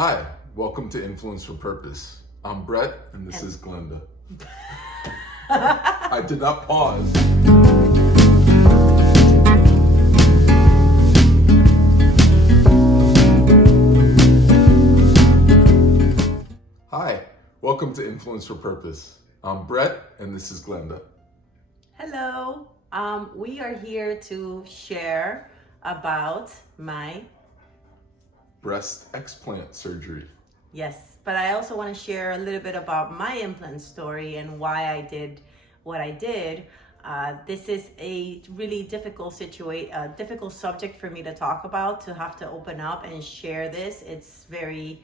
Hi, welcome to Influence for Purpose. I'm Brett, and this is Glenda. I did not pause. Hi, welcome to Influence for Purpose. I'm Brett, and this is Glenda. Hello. We are here to share about my Breast explant surgery. yes, but I also want to share a little bit about my implant story and why I did what I did. This is a really difficult difficult subject for me to talk about, to have to open up and share this. It's very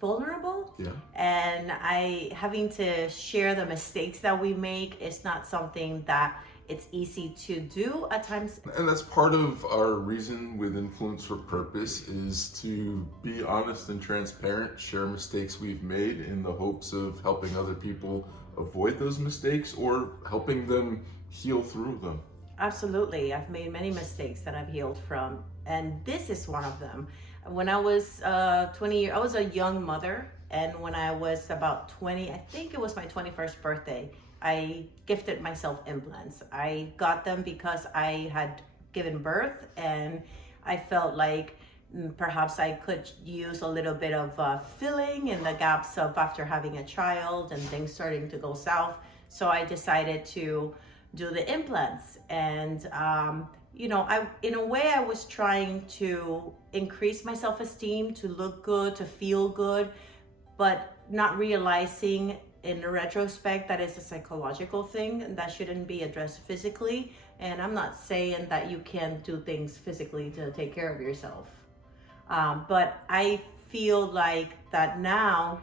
vulnerable. Yeah. And having to share the mistakes that we make is not something that it's easy to do at times. And that's part of our reason with Influence for Purpose is to be honest and transparent, share mistakes we've made in the hopes of helping other people avoid those mistakes or helping them heal through them. Absolutely. I've made many mistakes that I've healed from, and this is one of them. When I was 20 I was a young mother, and when I was about 20, I think it was my 21st birthday, I gifted myself implants. I got them because I had given birth and I felt like perhaps I could use a little bit of filling in the gaps of after having a child and things starting to go south. So I decided to do the implants. And in a way I was trying to increase my self-esteem, to look good, to feel good, but not realizing in retrospect that it's a psychological thing that shouldn't be addressed physically. And I'm not saying that you can't do things physically to take care of yourself, but I feel like that now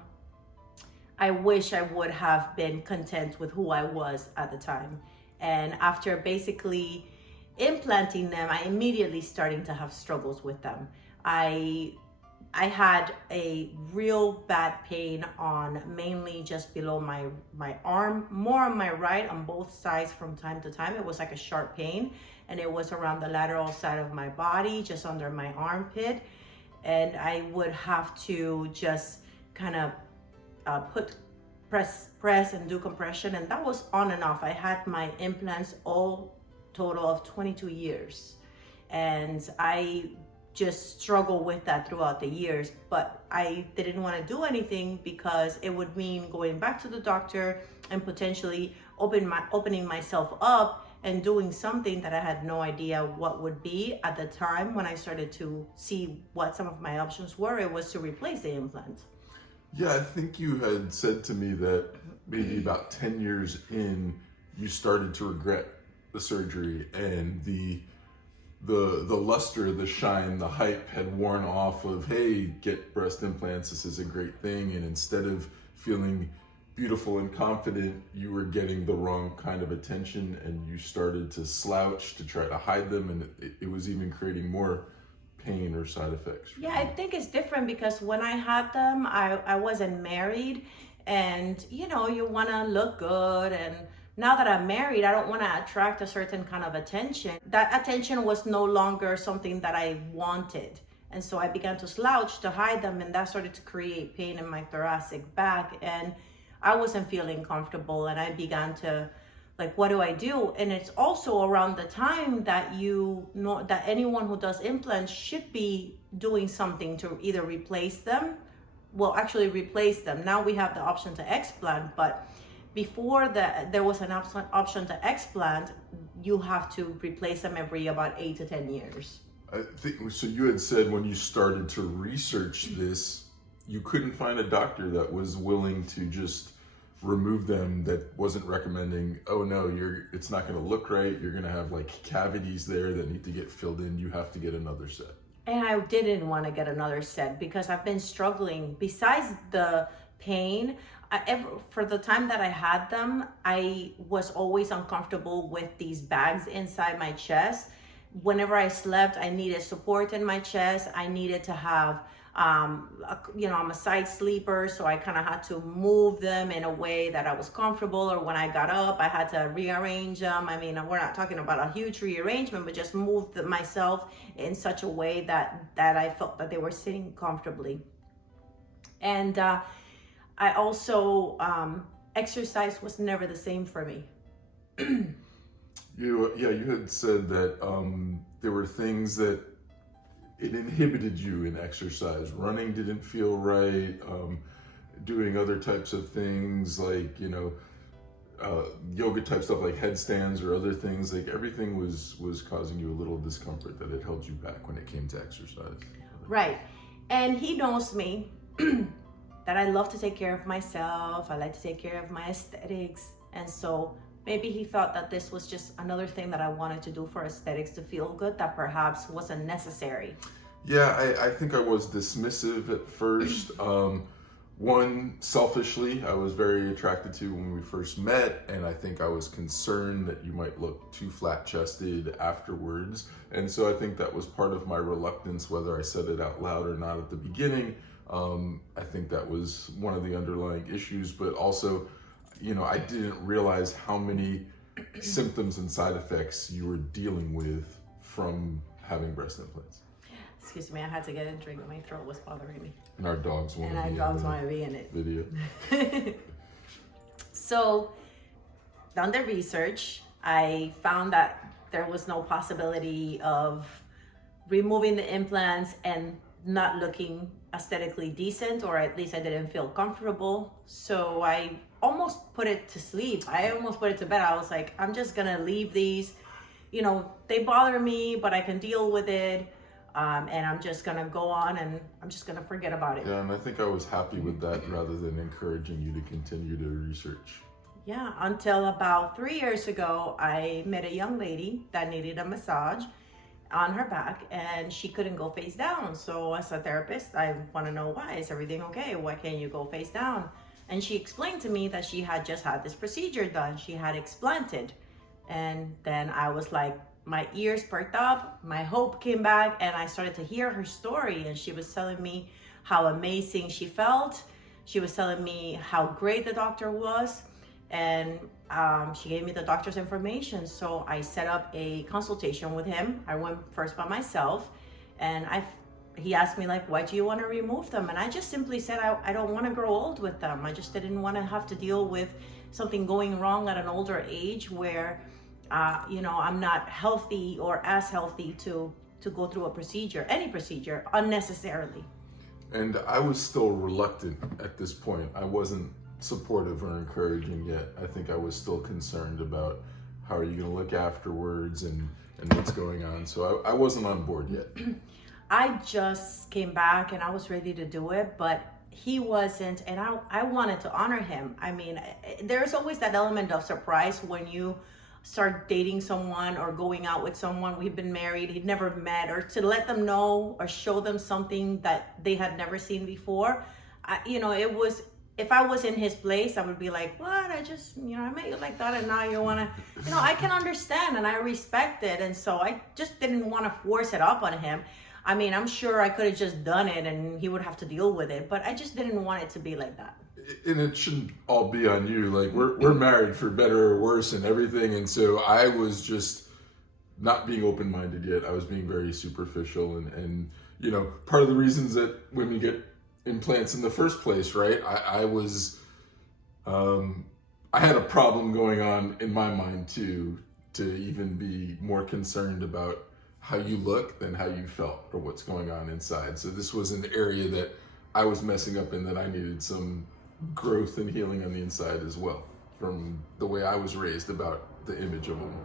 I wish I would have been content with who I was at the time. And after basically implanting them, I immediately starting to have struggles with them. I had a real bad pain on mainly just below my arm, more on my right, on both sides from time to time. It was like a sharp pain, and it was around the lateral side of my body, just under my armpit. And I would have to just kind of press and do compression, and that was on and off. I had my implants all total of 22 years, and I just struggle with that throughout the years. But I didn't want to do anything because it would mean going back to the doctor and potentially opening myself up and doing something that I had no idea what would be. At the time when I started to see what some of my options were, it was to replace the implant. Yeah, I think you had said to me that maybe about 10 years in, you started to regret the surgery, and the luster, the shine, the hype had worn off of, hey, get breast implants, this is a great thing. And instead of feeling beautiful and confident, you were getting the wrong kind of attention, and you started to slouch to try to hide them, and it was even creating more pain or side effects. Yeah, I think it's different because when I had them, I wasn't married, and you want to look good. And now that I'm married, I don't want to attract a certain kind of attention. That attention was no longer something that I wanted. And so I began to slouch to hide them, and that started to create pain in my thoracic back. And I wasn't feeling comfortable, and I began to what do I do? And it's also around the time that that anyone who does implants should be doing something to either replace them. Well, actually replace them. Now we have the option to explant, but before that, there was an option to explant. You have to replace them every about 8 to 10 years. I think so. You had said when you started to research this, you couldn't find a doctor that was willing to just remove them, that wasn't recommending, oh no, it's not going to look right, you're going to have cavities there that need to get filled in, you have to get another set. And I didn't want to get another set because I've been struggling. Besides the pain, for the time that I had them, I was always uncomfortable with these bags inside my chest. Whenever I slept, I needed support in my chest. I needed to have I'm a side sleeper, so I kind of had to move them in a way that I was comfortable, or when I got up, I had to rearrange them. I mean, we're not talking about a huge rearrangement, but just move myself in such a way that I felt that they were sitting comfortably. And I also, exercise was never the same for me. You had said that there were things that it inhibited you in exercise. Running didn't feel right. Doing other types of things like, yoga type stuff like headstands or other things, like everything was causing you a little discomfort, that it held you back when it came to exercise. Right. And he knows me that I love to take care of myself. I like to take care of my aesthetics. And so maybe he thought that this was just another thing that I wanted to do for aesthetics, to feel good, that perhaps wasn't necessary. Yeah, I think I was dismissive at first. One, selfishly, I was very attracted to when we first met, and I think I was concerned that you might look too flat-chested afterwards. And so I think that was part of my reluctance, whether I said it out loud or not at the beginning. I think that was one of the underlying issues, but also, I didn't realize how many symptoms and side effects you were dealing with from having breast implants. Excuse me, I had to get a drink. My throat was bothering me. And our dogs want to be in it. Video. So, done the research, I found that there was no possibility of removing the implants and not looking aesthetically decent, or at least I didn't feel comfortable. So I almost put it to sleep. I almost put it to bed. I was like, I'm just gonna leave these. They bother me, but I can deal with it. And I'm just gonna go on, and I'm just gonna forget about it. Yeah, and I think I was happy with that, rather than encouraging you to continue to research. Yeah, until about 3 years ago, I met a young lady that needed a massage on her back, and she couldn't go face down. So as a therapist, I want to know, why is everything okay? Why can't you go face down? And she explained to me that she had just had this procedure done. She had explanted. And then I was like, my ears perked up, my hope came back, and I started to hear her story. And she was telling me how amazing she felt. She was telling me how great the doctor was. And she gave me the doctor's information. So I set up a consultation with him. I went first by myself, and he asked me, like, why do you want to remove them? And I just simply said, I don't want to grow old with them. I just didn't want to have to deal with something going wrong at an older age where I'm not healthy or as healthy to go through a procedure, any procedure, unnecessarily. And I was still reluctant at this point. I wasn't supportive or encouraging yet. I think I was still concerned about how are you going to look afterwards and what's going on. So I wasn't on board yet. I just came back and I was ready to do it, but he wasn't, and I wanted to honor him. I mean, there's always that element of surprise when you start dating someone or going out with someone. We've been married, he'd never met, or to let them know or show them something that they had never seen before. It was, if I was in his place, I would be like, what? I just, I met you like that, and now you want to, I can understand and I respect it. And so I just didn't want to force it up on him. I mean, I'm sure I could have just done it and he would have to deal with it, but I just didn't want it to be like that. And it shouldn't all be on you. Like, we're married for better or worse and everything. And so I was just not being open-minded yet. I was being very superficial. And part of the reasons that women get implants in the first place, right? I had a problem going on in my mind too, to even be more concerned about how you look than how you felt or what's going on inside. So this was an area that I was messing up in, that I needed some growth and healing on the inside as well, from the way I was raised about the image of a woman.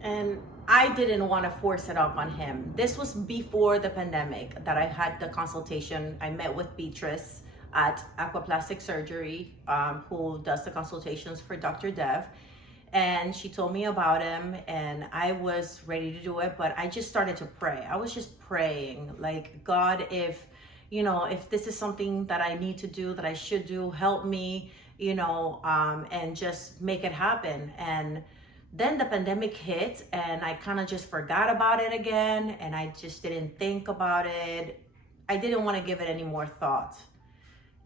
And I didn't want to force it up on him. This was before the pandemic that I had the consultation. I met with Beatrice at Aquaplastic Surgery, who does the consultations for Dr. Dev. And she told me about him, and I was ready to do it, but I just started to pray. I was just praying, like, God, if this is something that I need to do, that I should do, help me, and just make it happen. And then the pandemic hit, and I kind of just forgot about it again, and I just didn't think about it. I didn't want to give it any more thought.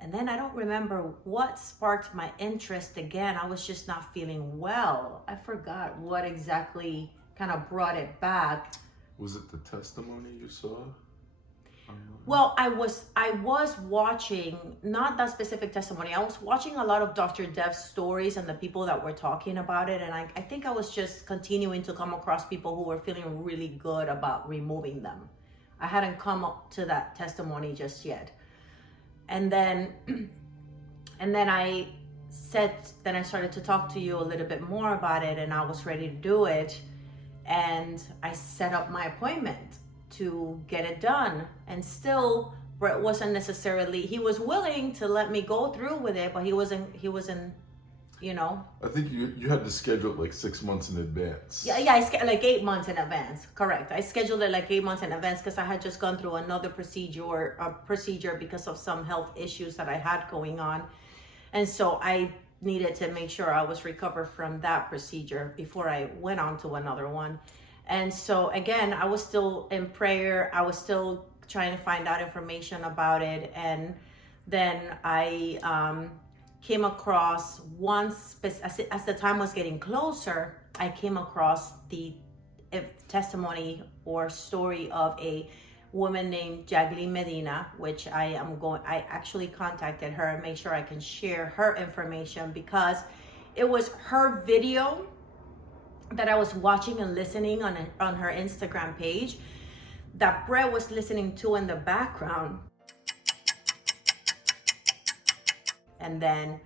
And then I don't remember what sparked my interest again. I was just not feeling well. I forgot what exactly kind of brought it back. Was it the testimony you saw? Well, I was watching, not that specific testimony. I was watching a lot of Dr. Dev's stories and the people that were talking about it. And I think I was just continuing to come across people who were feeling really good about removing them. I hadn't come up to that testimony just yet. And then I started to talk to you a little bit more about it, and I was ready to do it. And I set up my appointment to get it done. And still, Brett wasn't necessarily, he was willing to let me go through with it, but he wasn't, you know. I think you had to schedule it like 6 months in advance. Yeah, like 8 months in advance. Correct. I scheduled it like 8 months in advance because I had just gone through another procedure because of some health issues that I had going on. And so I needed to make sure I was recovered from that procedure before I went on to another one. And so again, I was still in prayer. I was still trying to find out information about it. And then I came across as the time was getting closer, I came across the testimony or story of a woman named Jacqueline Medina, which I actually contacted her and made sure I can share her information because it was her video that I was watching and listening on her Instagram page that Brett was listening to in the background. And then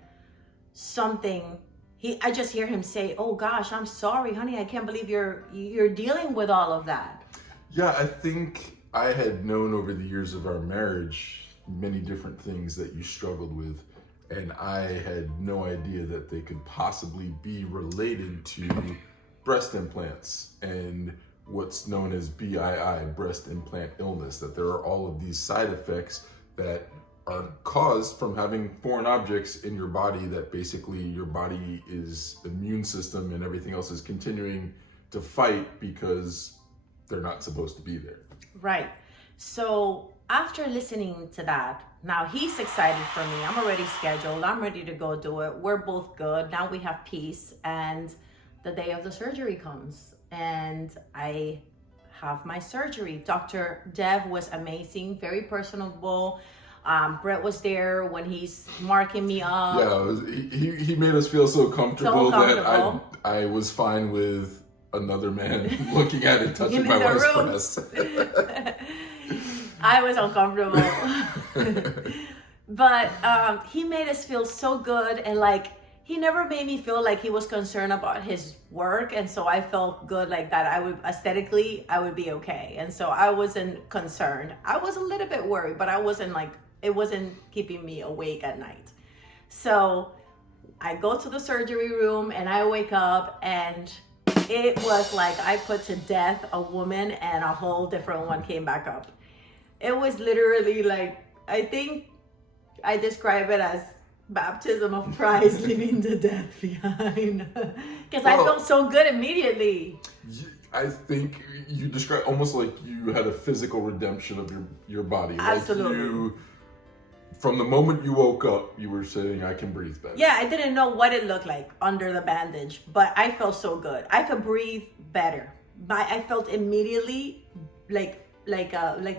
I just hear him say, "Oh gosh, I'm sorry, honey. I can't believe you're dealing with all of that." Yeah, I think I had known over the years of our marriage many different things that you struggled with, and I had no idea that they could possibly be related to breast implants and what's known as BII, breast implant illness, that there are all of these side effects that are caused from having foreign objects in your body, that basically your body is immune system and everything else is continuing to fight because they're not supposed to be there. Right. So after listening to that, now he's excited for me. I'm already scheduled. I'm ready to go do it. We're both good. Now we have peace. And the day of the surgery comes and I have my surgery. Dr. Dev was amazing, very personable. Brett was there when he's marking me up. Yeah, he made us feel so comfortable that I was fine with another man looking at and touching my wife's breast. I was uncomfortable. But he made us feel so good, and like he never made me feel like he was concerned about his work, and so I felt good like that. I would aesthetically, I would be okay, and so I wasn't concerned. I was a little bit worried, but I wasn't like, it wasn't keeping me awake at night. So I go to the surgery room and I wake up and it was like I put to death a woman and a whole different one came back up. It was literally like, I think I describe it as baptism of Christ, leaving the death behind. Because I felt so good immediately. I think you describe almost like you had a physical redemption of your body. Absolutely. From the moment you woke up, you were saying, "I can breathe better." Yeah, I didn't know what it looked like under the bandage, but I felt so good. I could breathe better. I felt immediately like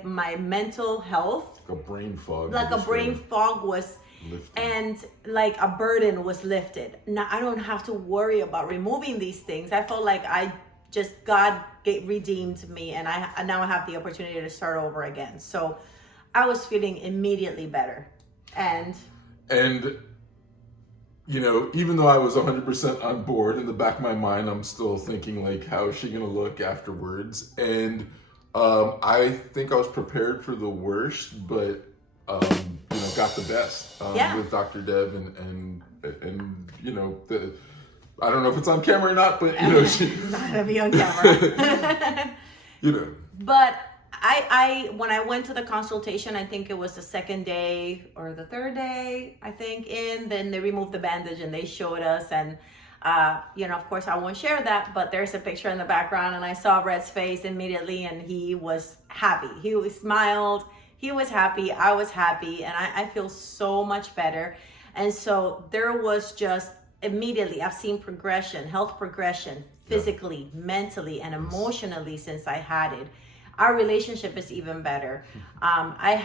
my mental health, like a brain fog, was lifted. And like a burden was lifted. Now I don't have to worry about removing these things. I felt like God redeemed me, and now I have the opportunity to start over again. So I was feeling immediately better. And you know, even though I was 100% on board, in the back of my mind, I'm still thinking like, how is she going to look afterwards? And I think I was prepared for the worst, but you know, got the best with Dr. Dev and you know, I don't know if it's on camera or not, but you know, it's not gonna be on camera. You know, but I when I went to the consultation, I think it was the second day or the third day, I think, then they removed the bandage and they showed us, and you know, of course I won't share that, but there's a picture in the background and I saw Red's face immediately and he was happy. He smiled. he was happy, I was happy, and I feel so much better. And so there was just immediately, I've seen progression, health progression, physically, mentally, and emotionally since I had it. Our relationship is even better. I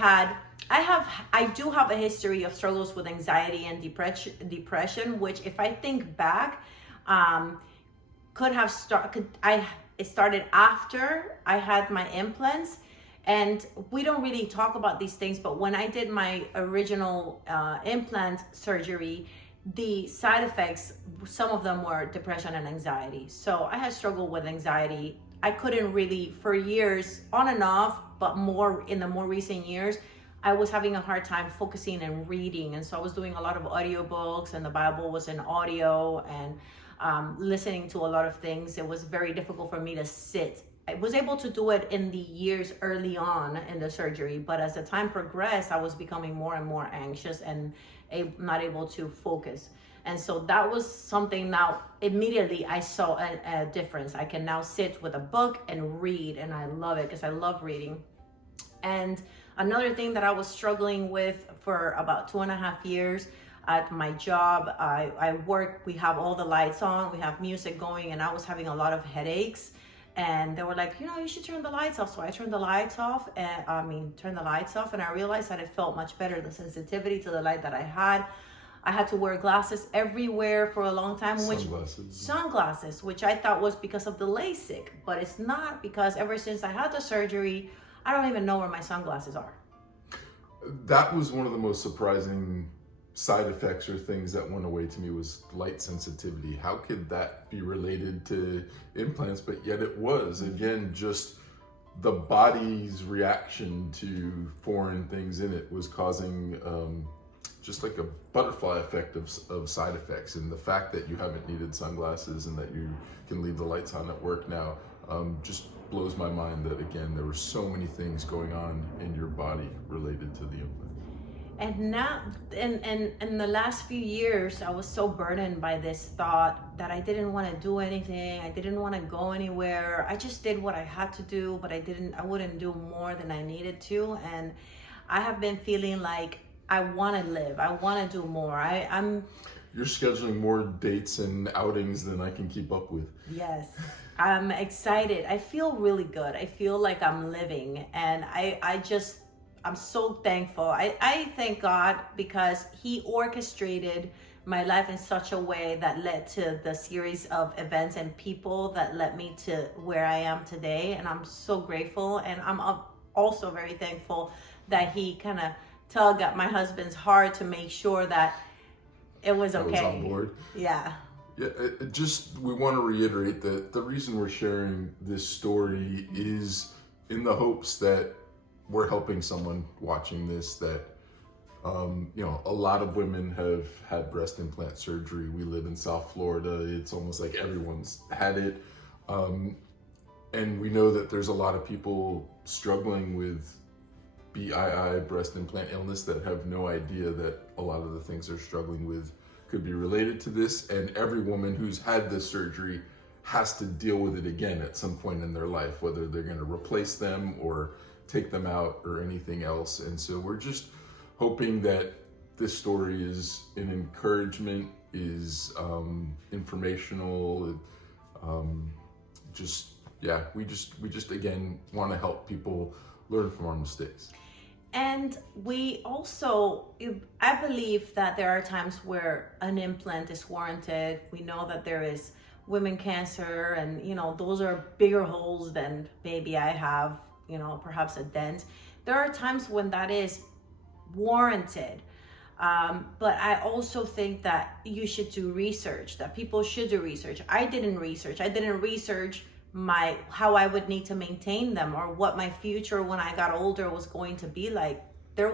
do have a history of struggles with anxiety and depression, which if I think back, it started after I had my implants. And we don't really talk about these things, but when I did my original implant surgery, the side effects, some of them were depression and anxiety. So I had struggled with anxiety. I couldn't really, for years, on and off, but more in the more recent years, I was having a hard time focusing and reading. And so I was doing a lot of audiobooks, and the Bible was in audio, and listening to a lot of things. It was very difficult for me to sit. I was able to do it in the years early on in the surgery, but as the time progressed, I was becoming more and more anxious and not able to focus. And so that was something. Now immediately I saw a difference. I can now sit with a book and read, and I love it because I love reading. And another thing that I was struggling with for about 2.5 years at my job, I work, we have all the lights on, we have music going, and I was having a lot of headaches. And they were like, you should turn the lights off. So I turned the lights off, and I realized that it felt much better. The sensitivity to the light that I had to wear glasses everywhere for a long time. Sunglasses, which I thought was because of the LASIK, but it's not, because ever since I had the surgery, I don't even know where my sunglasses are. That was one of the most surprising side effects or things that went away to me, was light sensitivity. How could that be related to implants? But yet it was, again, just the body's reaction to foreign things in it was causing just like a butterfly effect of side effects. And the fact that you haven't needed sunglasses and that you can leave the lights on at work now just blows my mind that, again, there were so many things going on in your body related to the implant. And now, in the last few years, I was so burdened by this thought that I didn't want to do anything. I didn't want to go anywhere. I just did what I had to do, but I wouldn't do more than I needed to. And I have been feeling like I want to live. I want to do more. You're scheduling more dates and outings than I can keep up with. Yes. I'm excited. I feel really good. I feel like I'm living, and I'm so thankful. I thank God because He orchestrated my life in such a way that led to the series of events and people that led me to where I am today. And I'm so grateful. And I'm also very thankful that He kind of tugged at my husband's heart to make sure that it was okay. I was on board. Yeah. Yeah, we want to reiterate that the reason we're sharing this story is in the hopes that we're helping someone watching this, that a lot of women have had breast implant surgery. We live in South Florida. It's almost like everyone's had it. And we know that there's a lot of people struggling with BII, breast implant illness, that have no idea that a lot of the things they're struggling with could be related to this. And every woman who's had this surgery has to deal with it again at some point in their life, whether they're going to replace them or take them out or anything else. And so we're just hoping that this story is an encouragement, is informational. We just again want to help people learn from our mistakes. And we also, I believe that there are times where an implant is warranted. We know that there is women cancer, and those are bigger holes than maybe I have, perhaps a dent. There are times when that is warranted. But I also think that you should do research, that people should do research. I didn't research how I would need to maintain them, or what my future when I got older was going to be like. I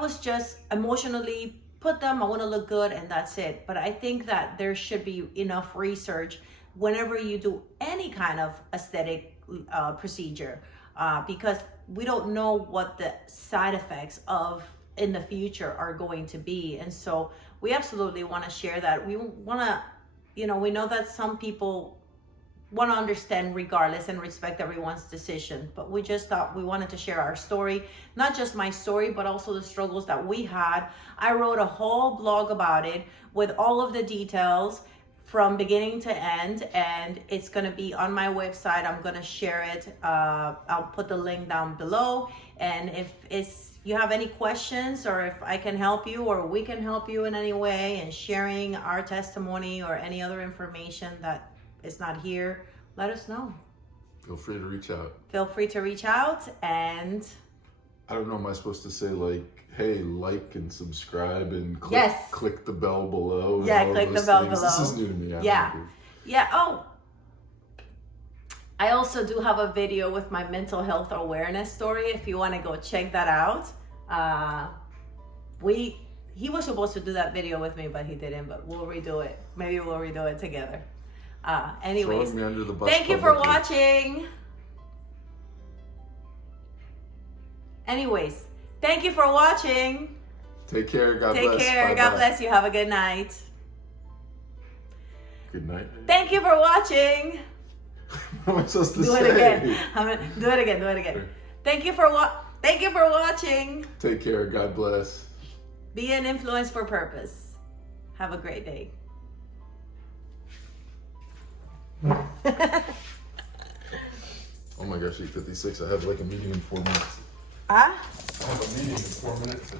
was just emotionally put them, I want to look good, and that's it. But I think that there should be enough research whenever you do any kind of aesthetic procedure, because we don't know what the side effects in the future are going to be. And so we absolutely want to share that. We want to, we know that some people want to understand regardless and respect everyone's decision. But we just thought we wanted to share our story, not just my story, but also the struggles that we had. I wrote a whole blog about it with all of the details from beginning to end, and it's going to be on my website. I'm going to share it. I'll put the link down below. And if you have any questions, or if I can help you or we can help you in any way in sharing our testimony or any other information that is not here, let us know. Feel free to reach out. Feel free to reach out. And I don't know, am I supposed to say like, hey, like and subscribe and click, Yes. click the bell below? and Yeah, all click those the bell things? below. This is new to me. Yeah. Oh, I also do have a video with my mental health awareness story. If you want to go check that out. He was supposed to do that video with me, but he didn't. But we'll redo it. Maybe we'll redo it together. Anyways, Throwing me under the bus thank you for publicly. watching. Anyways, thank you for watching. Take care. God Take bless. care. Bye-bye. God bless you. Have a good night. Good night. Thank you for watching. What am I supposed to Do say? it again. Do it again. Do it again. Thank you for watching. Take care. God bless. Be an influence for purpose. Have a great day. Oh my gosh, 8:56. I have like a meeting in 4 minutes. Ah? I have a meeting in 4 minutes.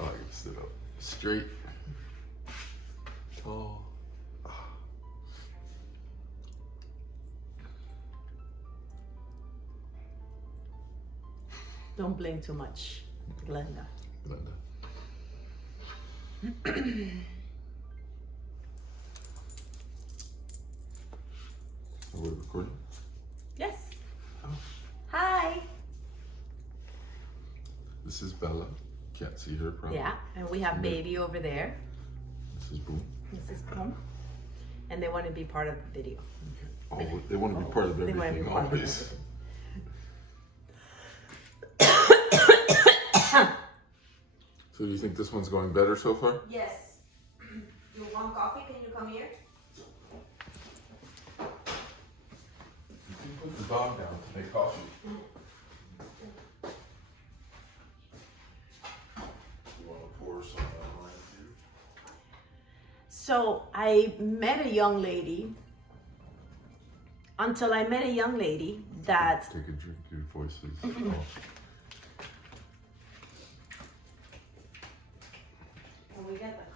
Oh, I gotta sit up straight. Tall. Don't blink too much, Glenda. Glenda. Are we recording? Yes. Oh. Hi. This is Bella. Can't see her probably. Yeah, and we have baby over there. This is Boom. This is Pom. And they want to be part of the video. Oh, they want to be part of They want to be everything part of always. everything. So you think this one's going better so far? Yes. You want coffee? Can you come here? You can put the dog down to make coffee. You want to pour some wine too? So I met a young lady. Until I met a young lady that. Take a drink. Your voice is off. Can we get that?